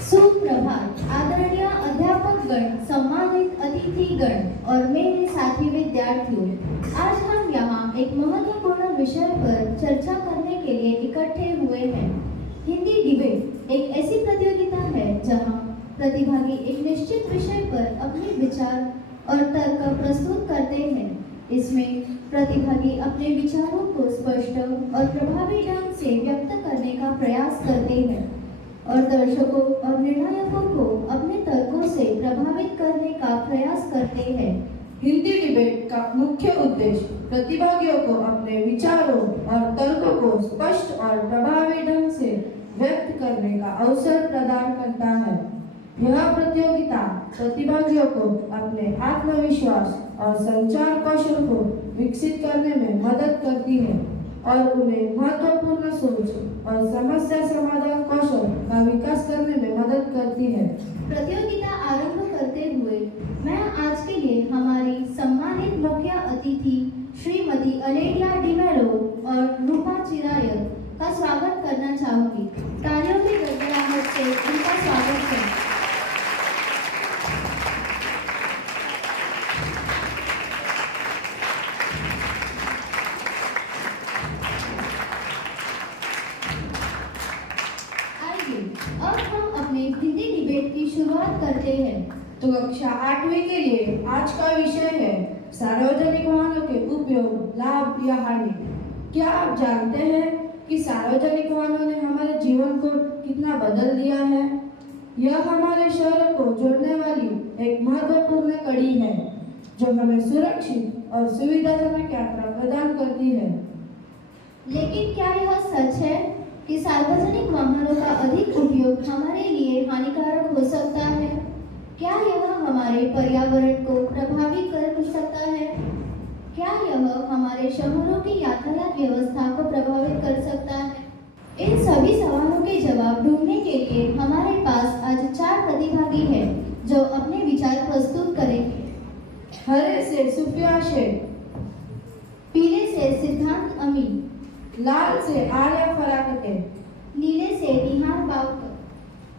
सुप्रभात आदरणीय अध्यापकगण, सम्मानित अतिथिगण और मेरे साथी विद्यार्थियों। आज हम यहाँ एक महत्वपूर्ण विषय पर चर्चा करने के लिए इकट्ठे हुए हैं। हिंदी डिबेट एक ऐसी प्रतियोगिता है जहाँ प्रतिभागी एक निश्चित विषय पर अपने विचार और तर्क प्रस्तुत करते हैं। इसमें प्रतिभागी अपने विचारों को स्पष्ट और प्रभावी ढंग से व्यक्त करने का प्रयास करते हैं और दर्शकों और निर्णायकों को अपने तर्कों से प्रभावित करने का प्रयास करते हैं। हिंदी डिबेट का मुख्य उद्देश्य प्रतिभागियों को अपने विचारों और तर्कों को स्पष्ट और प्रभावी ढंग से व्यक्त करने का अवसर प्रदान करता है। यह प्रतियोगिता प्रतिभागियों को अपने आत्मविश्वास और संचार कौशल को विकसित करने में मदद करती है और उन्हें महत्वपूर्ण सोच और समस्या समाधान कौशल का विकास करने में मदद करती है। प्रतियोगिता आरंभ करते हुए मैं आज के लिए हमारी सम्मानित मुख्य अतिथि श्रीमती अलेडिया डिमेलो और रूपा चिरायत का स्वागत करना चाहूंगी। तालियों की गड़गड़ाहट से उनका स्वागत करें। अब हम अपने हिंदी डिबेट की शुरुआत करते हैं। तो कक्षा 8वीं के लिए आज का विषय है सार्वजनिक वाहनों के उपयोग, लाभ या हानि। क्या आप जानते हैं कि सार्वजनिक वाहनों ने हमारे जीवन को कितना बदल दिया है? यह हमारे शहरों को जोड़ने वाली एक महत्वपूर्ण कड़ी है जो हमें सुरक्षित और सुविधाजनक यात्रा प्रदान करती है। लेकिन क्या यह सच है कि सार्वजनिक वाहनों का अधिक उपयोग हमारे लिए हानिकारक हो सकता है? क्या यह हमारे पर्यावरण को प्रभावित कर सकता है? क्या यह हमारे शहरों की यातायात व्यवस्था को प्रभावित कर सकता है? इन सभी सवालों के जवाब ढूंढने के लिए हमारे पास आज 4 प्रतिभागी हैं जो अपने विचार प्रस्तुत करेंगे। हरे से सुफिया शेख, पीले से सिद्धांत अमीन, लाल से आर्या फराकटे, नीले से निहार बावकर।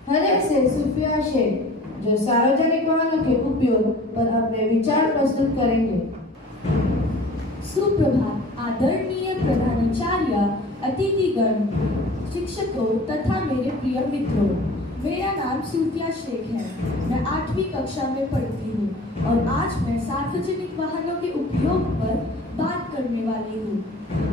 हरे से सुफिया शेख जो सार्वजनिक वाहनों के उपयोग पर अपने विचार प्रस्तुत करेंगे। सुप्रभात आदरणीय प्रधानाचार्य, अतिथिगण, शिक्षकों तथा मेरे प्रिय मित्रों। मेरा नाम सूफिया शेख है। मैं 8वीं कक्षा में पढ़ती हूँ और आज मैं सार्वजनिक वाहनों के उपयोग पर बात करने वाली हूँ।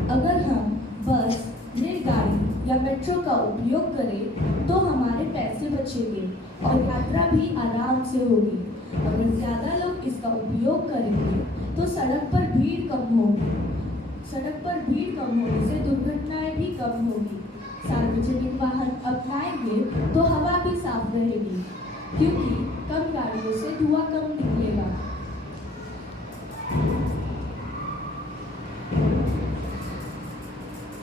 अगर हम बस, रेलगाड़ी या मेट्रो का उपयोग करें तो हमारे पैसे बचेंगे और यात्रा भी आराम से होगी। अगर ज़्यादा लोग इसका उपयोग करेंगे तो सड़क पर भीड़ कम होगी। सड़क पर भीड़ कम होने से दुर्घटनाएं भी कम होगी। सार्वजनिक वाहन अपनाएंगे तो हवा भी साफ रहेगी क्योंकि कम गाड़ियों से धुआं कम निकलेगा।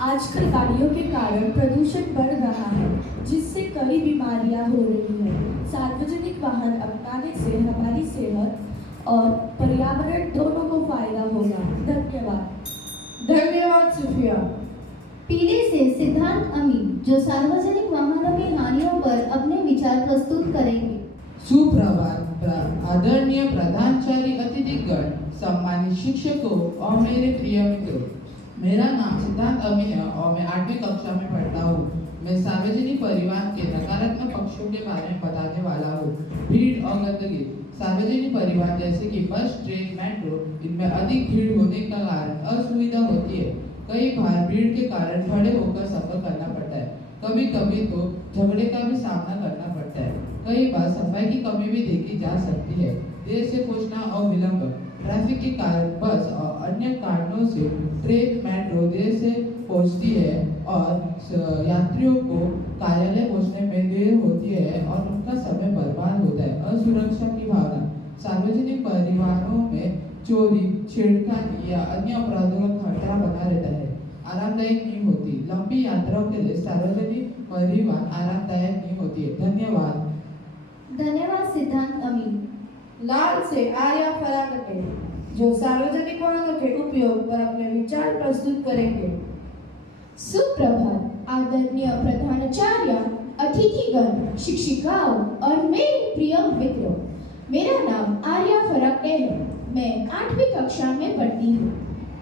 आजकल गाड़ियों के कारण प्रदूषण बढ़ रहा है जिससे कई बीमारियां हो रही हैं। सार्वजनिक वाहन अपनाने से हमारी सेहत और पर्यावरण दोनों को फायदा होगा। धन्यवाद। धन्यवाद सुफिया। पीले से सिद्धांत अमीन जो सार्वजनिक वाहनों की हानियों पर अपने विचार प्रस्तुत करेंगे। सुप्रभात आदरणीय प्रधानाचार्य, अतिथिगण, सम्मानित शिक्षकों और मेरे प्रिय मित्रों। मेरा नाम सिद्धांत अमीन है और मैं 8वीं कक्षा में पढ़ता हूँ। मैं सार्वजनिक परिवहन के नकारात्मक पक्षों के बारे में बताने वाला हूँ। भीड़ और गंदगी। सार्वजनिक परिवहन जैसे कि बस, ट्रेन, मेट्रो, इनमें अधिक भीड़ होने का कारण असुविधा होती है। कई बार भीड़ के कारण खड़े होकर सफर करना पड़ता है। कभी कभी तो झगड़े का भी सामना करना पड़ता है। कई बार सफाई की कमी भी देखी जा सकती है। देर से पहुंचना और विलंब। ट्रैफिक के कारण बस और अन्य कारणों से ट्रेन, मेट्रो देर से पहुंचती है और यात्रियों को कार्यालय पहुंचने में देर होती है और उनका समय बर्बाद होता है। असुरक्षा की भावना। सार्वजनिक परिवहनों में चोरी, छेड़खानी या अन्य अपराधों का खतरा बना रहता है। आरामदायक नहीं होती। लंबी यात्राओं के लिए सार्वजनिक परिवहन आरामदायक नहीं होती है। धन्यवाद। धन्यवाद सिद्धांत अमीन। लाल से आर्या फराकटे जो सार्वजनिक वाहनों के उपयोग पर अपने विचार प्रस्तुत करेंगे। सुप्रभात आदरणीय प्रधानाचार्य, अतिथिगण, शिक्षिकाओं और मेरे प्रिय मित्रों। मेरा नाम आर्या फराटे है। मैं 8वीं कक्षा में पढ़ती हूँ।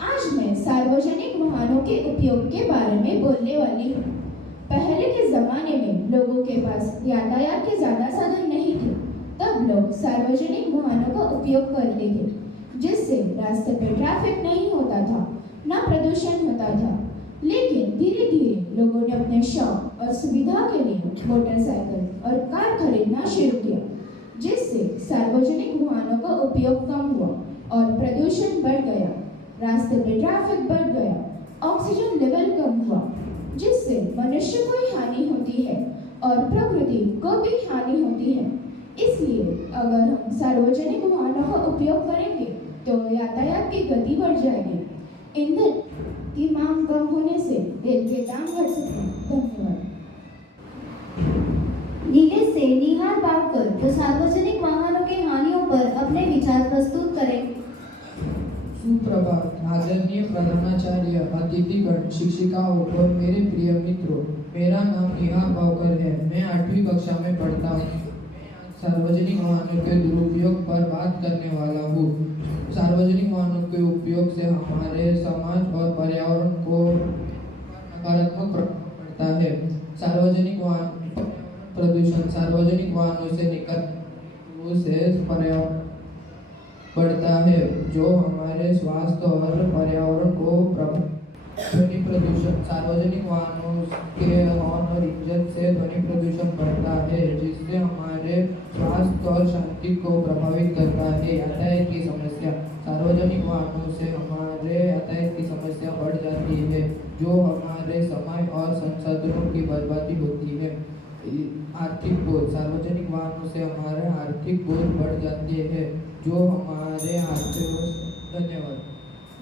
आज मैं सार्वजनिक वाहनों के उपयोग के बारे में बोलने वाली हूँ। पहले के ज़माने में लोगों के पास यातायात के ज़्यादा साधन नहीं थे। तब लोग सार्वजनिक वाहनों का उपयोग करते थे, जिससे रास्ते पर ट्रैफिक नहीं होता था, ना प्रदूषण होता था। लेकिन धीरे धीरे लोगों ने अपने शौक और सुविधा के लिए मोटरसाइकिल और कार खरीदना शुरू किया, जिससे सार्वजनिक वाहनों का उपयोग कम हुआ और प्रदूषण बढ़ गया। रास्ते में ट्रैफिक बढ़ गया, ऑक्सीजन लेवल कम हुआ, जिससे मनुष्य को ही हानि होती है और प्रकृति को भी हानि होती है। इसलिए अगर हम सार्वजनिक वाहनों का उपयोग करेंगे तो यातायात की गति बढ़ जाएगी। ईंधन की मांग कम होने से तेल के दाम घट सकते हैं। धन्यवाद। नीले से निहार बावकर जो सार्वजनिक वाहनों के हानियों पर अपने विचार प्रस्तुत करेंगे। सुप्रभात आदरणीय प्रधानाचार्य, अतिथिगण, शिक्षिकाओं और मेरे प्रिय मित्रों। मेरा नाम निहार बावकर है। मैं 8वीं कक्षा में पढ़ता हूँ। सार्वजनिक वाहनों के दुरुपयोग पर बात करने वाला हूँ। सार्वजनिक वाहनों के उपयोग से हमारे समाज और पर्यावरण को नकारात्मक प्रभाव पड़ता है। सार्वजनिक वाहन प्रदूषण, सार्वजनिक वाहनों से निकलने से पर्यावरण बढ़ता है, जो हमारे स्वास्थ्य और पर्यावरण को प्रभावित। ध्वनि प्रदूषण, सार्वजनिक वाहनों के हॉर्न और इंजन से ध्वनि प्रदूषण बढ़ता है, जिससे हमारे स्वास्थ्य और शांति को प्रभावित करता है। यातायात की समस्या, सार्वजनिक वाहनों से हमारे यातायात की समस्या बढ़ जाती है, जो हमारे समय और संसाधनों की बर्बादी होती है। आर्थिक बोझ, सार्वजनिक वाहनों से हमारे आर्थिक बोझ बढ़ जाती है, जो हमारे आर्थिक। धन्यवाद।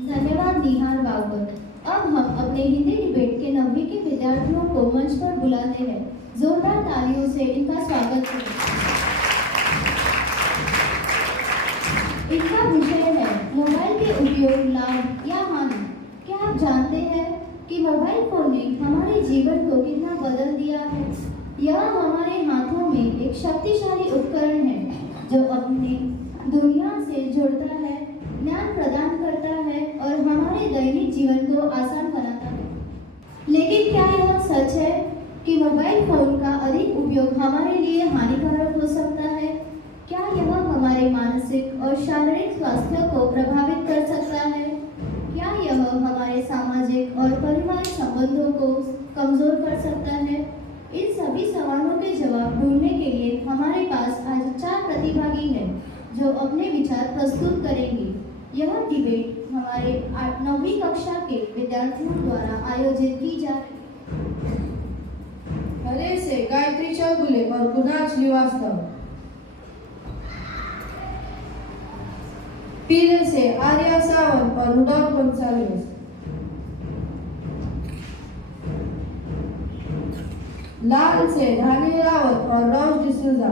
धन्यवाद निहार बावकर। अब हम अपने हिंदी डिबेट के 9वीं के विद्यार्थियों को मंच पर बुलाते हैं। जोरदार तालियों से इनका स्वागत करें। इनका विषय है मोबाइल के उपयोग, लाभ या हानि। क्या आप जानते हैं कि मोबाइल फोन ने हमारे जीवन को कितना बदल दिया है? यह हमारे हाथों में एक शक्तिशाली उपकरण है, जो अपनी दुनिया से जुड़ता है, ज्ञान प्रदान करता है और हमारे दैनिक जीवन को आसान बनाता है। लेकिन क्या यह सच है कि मोबाइल फोन का अधिक उपयोग हमारे लिए हानिकारक हो सकता है? क्या यह हमारे मानसिक और शारीरिक स्वास्थ्य को प्रभावित कर सकता है? क्या यह हमारे सामाजिक और पारिवारिक संबंधों को कमजोर कर सकता है? इन सभी सवालों के जवाब ढूंढने के लिए हमारे पास आज 4 प्रतिभागी हैं, जो अपने विचार प्रस्तुत करेंगे। यह डिबेट हमारे 9वीं कक्षा के विद्यार्थियों द्वारा आयोजित की जा रही है। हरे से गायत्री चौगुले और कुणाल श्रीवास्तव, पीले से आर्या सावंत और रुडॉल्फ गोंसाल्विस, लाल से धानी रावत और रॉस डिसूजा,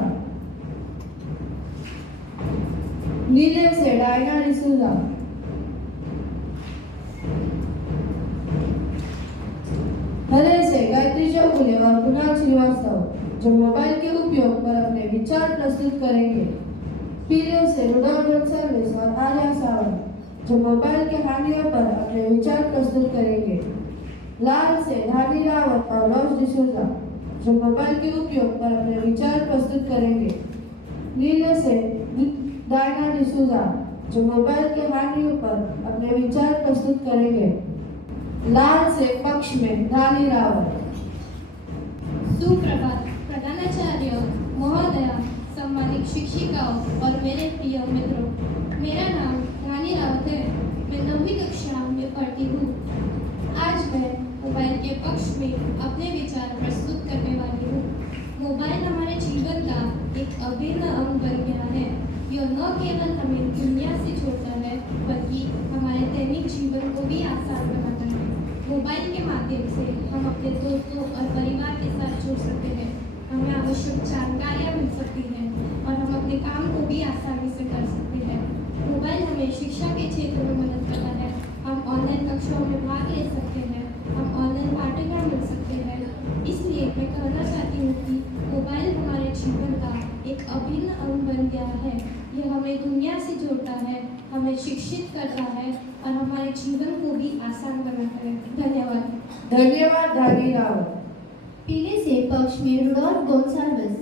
नीले से डायना डिसूजा, हरे से गायत्री चौगुले और कुणाल श्रीवास्तव, जो मोबाइल के उपयोग पर अपने विचार प्रस्तुत करेंगे। पीले से रुडॉल्फ गोंसाल्विस और आर्या सावंत, जो मोबाइल के हानियों पर अपने विचार प्रस्तुत करेंगे। लाल से धानी रावत और रॉस डिसूजा, जो मोबाइल के उपयोग पर अपने विचार प्रस्तुत करेंगे। नीले से डायना डिसूजा, जो मोबाइल के हानियों पर अपने विचार प्रस्तुत करेंगे। लाल से पक्ष में धानी रावत। सुप्रभात प्रधानाचार्य महोदया, सम्मानित शिक्षिकाओं और मेरे प्रिय मित्रों। मेरा नाम रानी रावत है। मैं 9वीं कक्षा में पढ़ती हूँ। आज मैं मोबाइल के पक्ष में अपने विचार प्रस्तुत करने वाली हूँ। मोबाइल हमारे जीवन का एक अभिन्न अंग बन गया है। यह न केवल हमें दुनिया से जोड़ता है, बल्कि हमारे दैनिक जीवन को भी आसान बनाता है। मोबाइल के माध्यम से हम अपने दोस्तों और परिवार के साथ जुड़ सकते हैं, हमें आवश्यक जानकारियाँ मिल सकती हैं और हम अपने काम को भी आसानी से कर सकते हैं। मोबाइल हमें शिक्षा के क्षेत्र में मदद करता है। हम ऑनलाइन कक्षाओं में भाग ले सकते हैं, हम ऑनलाइन पाठ यह हमें दुनिया से जोड़ता है, हमें शिक्षित करता है और हमारे जीवन को भी आसान बनाता है। धन्यवाद। धन्यवाद धानी रावत। पीले से पक्ष में रुडोल्फ गोंसाल्विस।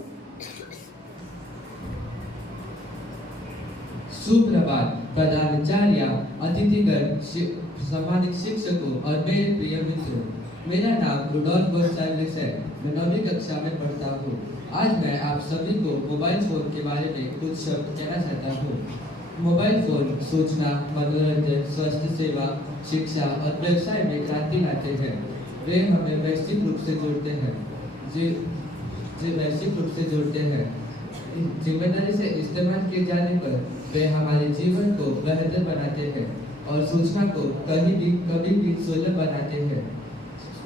सुप्रभात प्रधानाचार्य, अतिथिगण, सम्मानित शिक्षकों और मेरे प्रिय मित्रों। मेरा नाम रुडोल्फ गोंसाल्विस है। मैं 9वीं कक्षा में पढ़ता हूँ। आज मैं आप सभी को मोबाइल फोन के बारे में कुछ शब्द कहना चाहता हूँ। मोबाइल फोन सूचना, मनोरंजन, स्वास्थ्य सेवा, शिक्षा और व्यवसाय में क्रांति लाते हैं। वे हमें वैश्विक रूप से जोड़ते हैं जिम्मेदारी से इस्तेमाल किए जाने पर वे हमारे जीवन को बेहतर बनाते हैं और सूचना को कभी भी सुलभ बनाते हैं।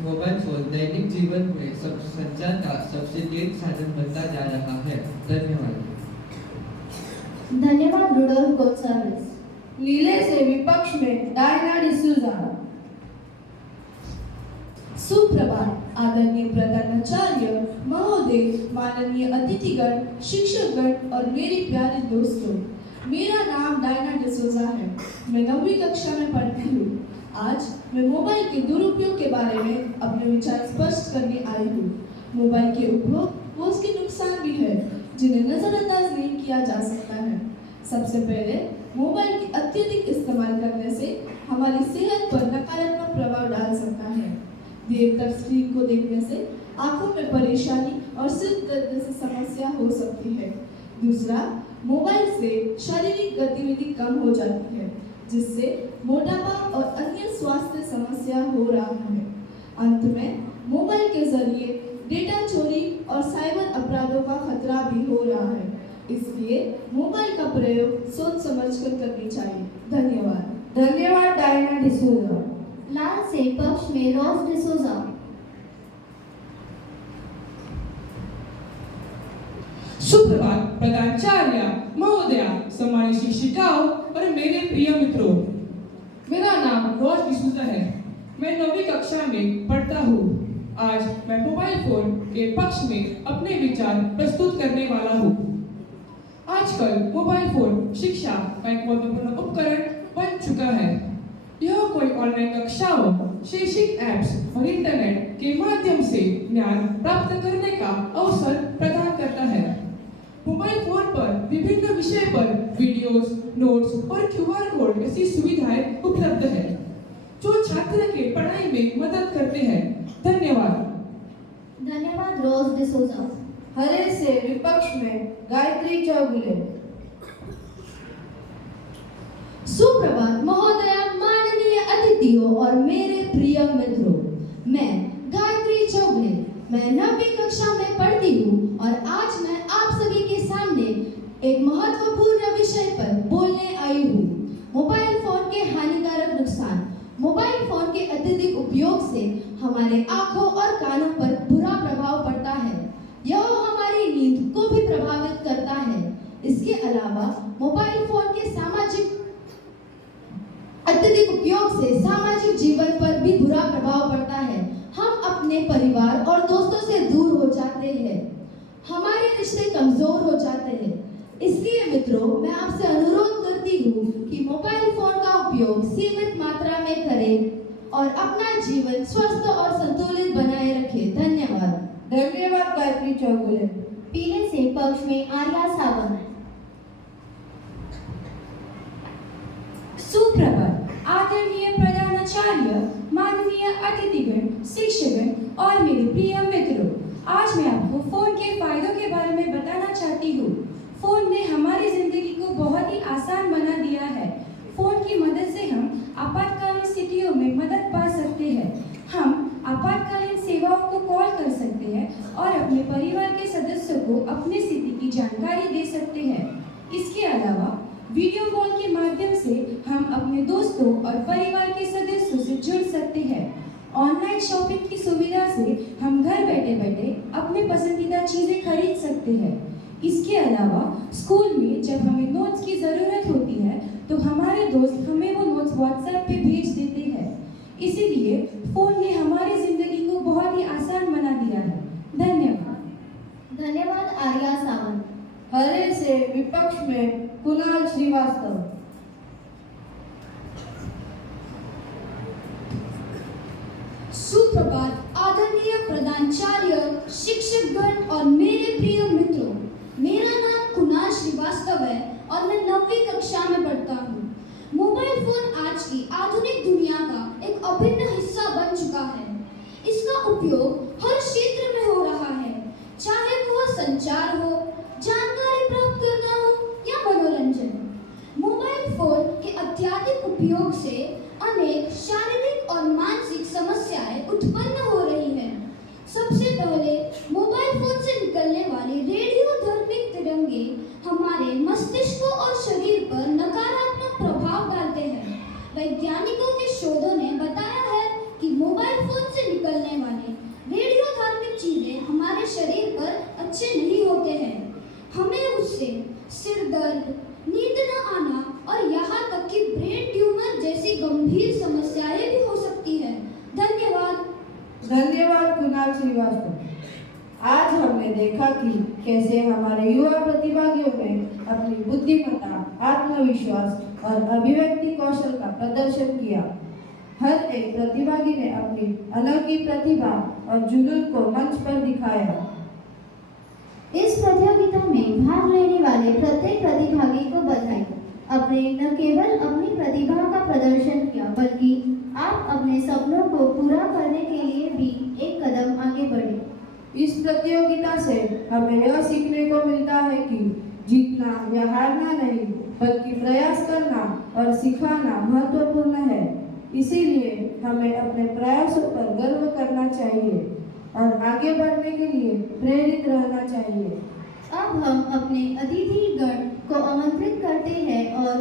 मोबाइल फोन दैनिक जीवन में संचार का सबसे तेज साधन बनता जा रहा है। धन्यवाद। धन्यवाद रुडोल्फ गोंसाल्विस। नीले से विपक्ष में डायना डिसूजा। सुप्रभात आदरणीय प्रधानाचार्य महोदय, माननीय अतिथिगण, शिक्षकगण और मेरे प्यारे दोस्तों। मेरा नाम डायना डिसूजा है। मैं 9वीं कक्षा में पढ़ती हूँ। आज मैं मोबाइल के दुरुपयोग के बारे में अपने विचार स्पष्ट करने आई हूँ। मोबाइल के उपयोग व उसके नुकसान भी है जिन्हें नजरअंदाज नहीं किया जा सकता है। सबसे पहले मोबाइल के अत्यधिक इस्तेमाल करने से हमारी सेहत पर नकारात्मक प्रभाव डाल सकता है। देर तक स्क्रीन को देखने से आंखों में परेशानी और सिर दर्द जैसी समस्या हो सकती है। दूसरा, मोबाइल से शारीरिक गतिविधि कम हो जाती है, जिससे मोटापा और अन्य स्वास्थ्य समस्या हो रहा है। अंत में मोबाइल के जरिए डेटा चोरी और साइबर अपराधों का खतरा भी हो रहा है। इसलिए मोबाइल का प्रयोग सोच समझकर करनी चाहिए। धन्यवाद। धन्यवाद डायना डिसूजा। लाल से पक्ष में रॉस डिसोजा। सुप्रभात प्रधानाचार्य महोदया, सम्मानित शिक्षिकाओं और मेरे प्रिय मित्रों। मेरा नाम रॉस डिसूजा है। मैं 9वीं कक्षा में पढ़ता हूँ। आज मैं मोबाइल फोन के पक्ष में अपने विचार प्रस्तुत करने वाला हूँ। आजकल मोबाइल फोन शिक्षा का एक महत्वपूर्ण उपकरण बन चुका है। यह कोई ऑनलाइन कक्षाओं, शैक्षिक ऐप्स और इंटरनेट के माध्यम से ज्ञान प्राप्त करने का अवसर प्रदान करता है। मोबाइल फोन पर विभिन्न विषय पर वीडियोस, नोट्स और QR कोड जैसी सुविधाएं उपलब्ध है, जो छात्र के पढ़ाई में मदद करते हैं। धन्यवाद। धन्यवाद रॉस डिसोजा। हरे से विपक्ष में गायत्री चौगुले। सुप्रभात महोदय, माननीय अतिथियों और मेरे प्रिय मित्रों। मैं गायत्री चौगुले, मैं 9वीं कक्षा में पढ़ती हूँ और आज मैं आप सभी के सामने एक महत्वपूर्ण विषय पर बोलने आई हूँ। मोबाइल फोन के हानिकारक नुकसान। मोबाइल फोन के अत्यधिक उपयोग से हमारे आंखों और कानों पर बुरा प्रभाव पड़ता है। यह हमारी नींद को भी प्रभावित करता है। इसके अलावा मोबाइल फोन के अत्यधिक उपयोग से सामाजिक जीवन पर भी बुरा प्रभाव पड़ता है। हम अपने परिवार और दोस्तों से दूर हो जाते हैं, हमारे रिश्ते कमजोर हो जाते हैं। इसलिए मित्रों, मैं आपसे अनुरोध करती हूँ कि मोबाइल फोन का उपयोग सीमित मात्रा में करें और अपना जीवन स्वस्थ और संतुलित बनाए रखें। धन्यवाद। धन्यवाद गायत्री चौगुले। पीले से पक्ष में आर्या सावंत। सुप्रभात आदरणीय प्रधानाचार्य, माननीय अतिथिगण, शिक्षकगण और मेरे प्रिय मित्रों। आज मैं आपको फोन के फायदों के बारे में बताना चाहती हूँ। फोन ने हमारी जिंदगी को बहुत ही आसान बना दिया है। फोन की मदद से हम आपातकालीन स्थितियों में मदद पा सकते हैं। हम आपातकालीन सेवाओं को कॉल कर सकते हैं और अपने परिवार के सदस्यों को अपनी स्थिति की जानकारी दे सकते हैं। इसके अलावा वीडियो कॉल के माध्यम से हम अपने दोस्तों और परिवार के सदस्यों से जुड़ सकते हैं। ऑनलाइन शॉपिंग की सुविधा से हम घर बैठे बैठे अपने पसंदीदा चीजें खरीद सकते हैं। इसके अलावा स्कूल में जब हमें नोट्स की जरूरत होती है तो हमारे दोस्त हमें वो नोट्स व्हाट्सएप पे भेज देते हैं। इसीलिए फोन ने हमारी जिंदगी को बहुत ही आसान बना दिया है। धन्यवाद। धन्यवाद आर्या सावंत। हरे से विपक्ष में कुणाल सुप्रभात आदरणीय प्रधानाचार्य, शिक्षकगण और मेरे प्रिय मित्रों। मेरा नाम कुणाल श्रीवास्तव है और मैं 9वीं कक्षा में पढ़ता हूँ। मोबाइल फोन आज की आधुनिक दुनिया का एक अभिन्न हिस्सा बन चुका है। इसका उपयोग हर क्षेत्र में हो रहा है, चाहे वह संचार हो, जानकारी प्राप्त करना हो या मनोरंजन। मोबाइल फोन के अत्यधिक उपयोग से अनेक शारीरिक और मानसिक समस्याएं उत्पन्न हो रही हैं। सबसे पहले मोबाइल फोन से निकलने वाले रेडियोधर्मिक तरंगे हमारे मस्तिष्क और शरीर पर नकारात्मक प्रभाव डालते हैं। वैज्ञानिकों के शोधों ने बताया है कि मोबाइल फोन से निकलने वाले रेडियोधर्मिक चीजें हमारे शरीर पर अच्छे नहीं होते हैं। हमें उससे सिर दर्द, नींद न आना और यहाँ तक कि ब्रेन ट्यूमर जैसी गंभीर समस्याएं भी हो सकती है। धन्यवाद। धन्यवाद कुणाल श्रीवास्तव। आज हमने देखा कि कैसे हमारे युवा प्रतिभागियों ने अपनी बुद्धिमत्ता, आत्मविश्वास और अभिव्यक्ति कौशल का प्रदर्शन किया। हर एक प्रतिभागी ने अपनी अनोखी प्रतिभा और जुनून को मंच पर दिखाया। इस प्रतियोगिता में भाग लेने वाले प्रत्येक प्रतिभागी को बधाई। आपने न केवल अपनी प्रतिभा का प्रदर्शन किया, बल्कि आप अपने सपनों को पूरा करने के लिए भी एक कदम आगे बढ़े। इस प्रतियोगिता से हमें यह सीखने को मिलता है कि जीतना या हारना नहीं, बल्कि प्रयास करना और सिखाना महत्वपूर्ण है। इसीलिए हमें अपने प्रयासों पर गर्व करना चाहिए और आगे बढ़ने के लिए प्रेरित रहना चाहिए। अब हम अपने अतिथिगण को आमंत्रित करते हैं और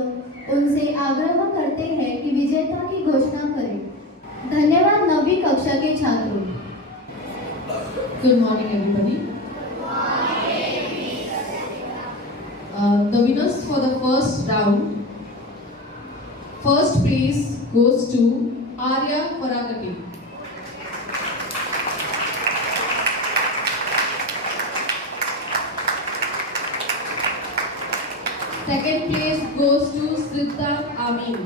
उनसे आग्रह करते हैं कि विजेता की घोषणा करें। धन्यवाद 9वीं कक्षा के छात्रों। Good morning, everybody. The winners for the first round. First place goes to Arya Parakati. Second place goes to Sridhar Amin.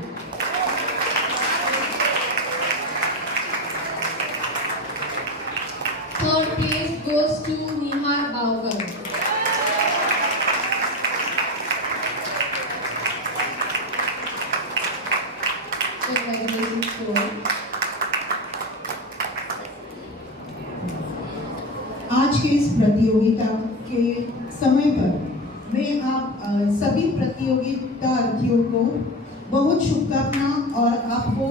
Third place goes to Nihar Baukar. Congratulations to all. आज के इस प्रतियोगिता के समय पर मैं आप सभी प्रतियोगितार्थियों को बहुत शुभकामना और आपको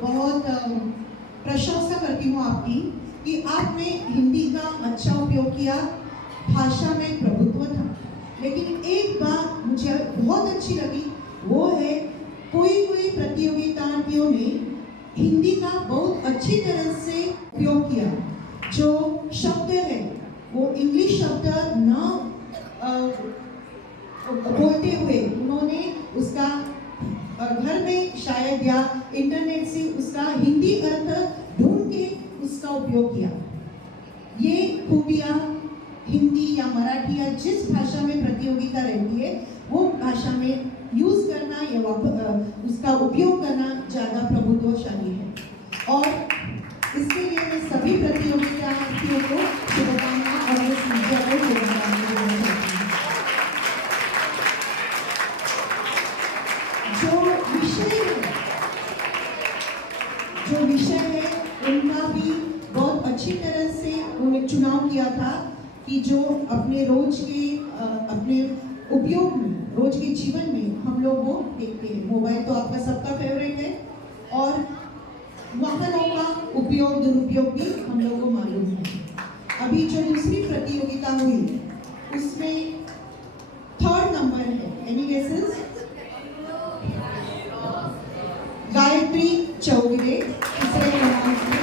बहुत प्रशंसा करती हूँ आपकी कि आपने हिंदी का अच्छा उपयोग किया, भाषा में प्रभुत्व था। लेकिन एक बात मुझे बहुत अच्छी लगी, वो है कोई प्रतियोगितार्थियों ने हिंदी का बहुत अच्छी तरह से उपयोग किया। जो शब्द है वो इंग्लिश शब्द न बोलते हुए उन्होंने उसका घर में शायद या इंटरनेट से उसका हिंदी अर्थ ढूंढ के उसका उपयोग किया। ये खूबियाँ हिंदी या मराठी या जिस भाषा में प्रतियोगिता रहती है वो भाषा में यूज करना या उसका उपयोग करना ज़्यादा प्रभुत्वशाली है। और इसके लिए मैं सभी प्रतियोगितार्थियों को शुभकामना और इस विजय को शुभकामनाएं देना चाहती हूँ। जो विषय है उनका भी बहुत अच्छी तरह से उन्होंने चुनाव किया था कि जो अपने रोज के अपने उपयोग में, रोज के जीवन में हम लोग वो देखते हैं। मोबाइल तो आपका सबका फेवरेट है और वाहनों का उपयोग दुरुपयोग भी हम लोगों को मालूम है। अभी जो दूसरी प्रतियोगिता हुई उसमें 3rd नंबर है। Any guesses? गायत्री चौगले तीसरे क्रमांक पे।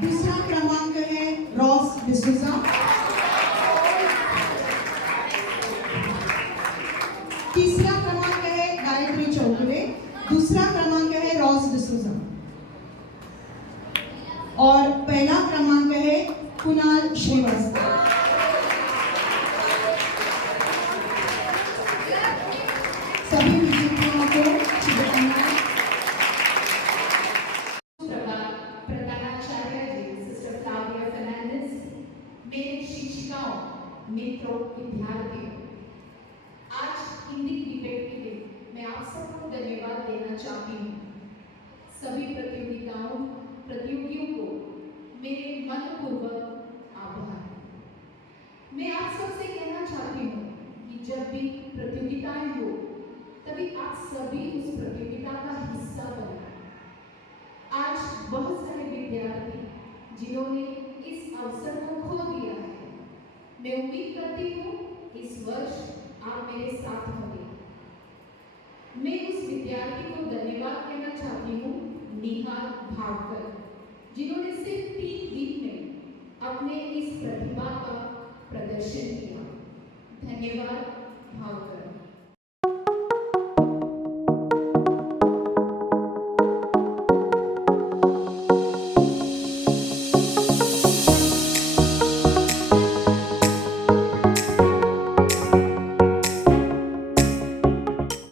दूसरा क्रमांक है रॉस डिसूजा। तीसरा क्रमांक है गायत्री चौगले, दूसरा क्रमांक है रॉस डिसूजा और पहला क्रमांक है कुणाल श्रीवास्तव। सभी विजेताओं को शुभकामनाएं। प्रधानाचार्य जी सिस्टर फ्लाविया फर्नांडिस, मेरे शिक्षिकाओं, मित्रों, विद्यार्थियों, आज हिंदी डिबेट के लिए मैं आप सबको धन्यवाद देना चाहती हूँ। सभी प्रतियोगियों को मेरे मनपूर्वक आभार। मैं आप सबसे कहना चाहती हूँ कि जब भी प्रतियोगिताएं हो तभी आप सभी उस प्रतियोगिता का हिस्सा बने। आज बहुत सारे विद्यार्थी जिन्होंने इस अवसर को खो दिया है, मैं उम्मीद करती हूँ इस वर्ष आप मेरे साथ होंगे। मैं उस विद्यार्थी को धन्यवाद कहना चाहती हूँ, निहाल भावकर, जिन्होंने सिर्फ 3 दिन में अपने इस प्रतिभा का प्रदर्शन किया। धन्यवाद भावकर।